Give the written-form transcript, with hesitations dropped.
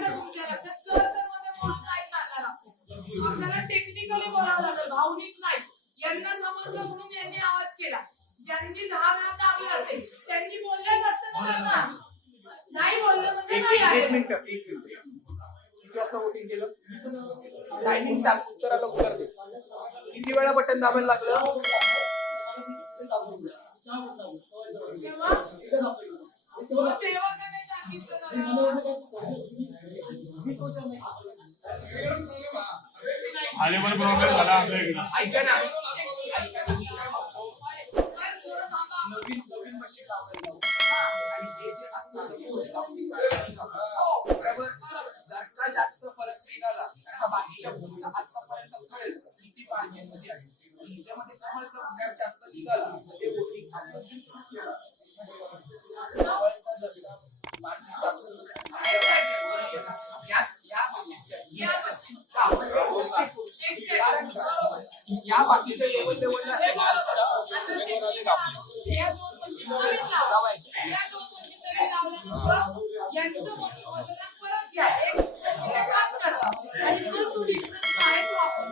का तुमच्या लक्षात? चर तर मध्ये बोलून नाही चालणार आपण. आपल्याला टेक्निकली बोलावं लागेल, भावनिक नाही. यांना समजलं म्हणून यांनी आवाज केला. ज्यांनी 10 वेळा दाबलं असेल त्यांनी बोललेच असतं ना त्यांना. नाही बोललं म्हणजे नाही आहे. एक मिनिट किती वाजता वोटिंग केलं? टायमिंग सांग, उत्तराला उत्तर दे. किती वेळा बटन दाबायला लागलं? तेव्हा का नाही सांगितलं आलेवर प्रॉब्लेम झाला आपल्या इकडे. ऐका ना, नवीन मशीन लावलेलं आणि हे जे आता बरोबर, जर का जास्त फरक निघाला तर बाकीच्या पुढचा आतापर्यंत कळेल किती मार्जिन मध्ये आहे. ह्याच्यामध्ये कमळचा गॅप जास्त निघाला ते वोटिंग या बाकीच्या लेवलला यांचं मतदान परत घ्या. एक काम करा आणि जर तो डिफरन्स आहे तो आपण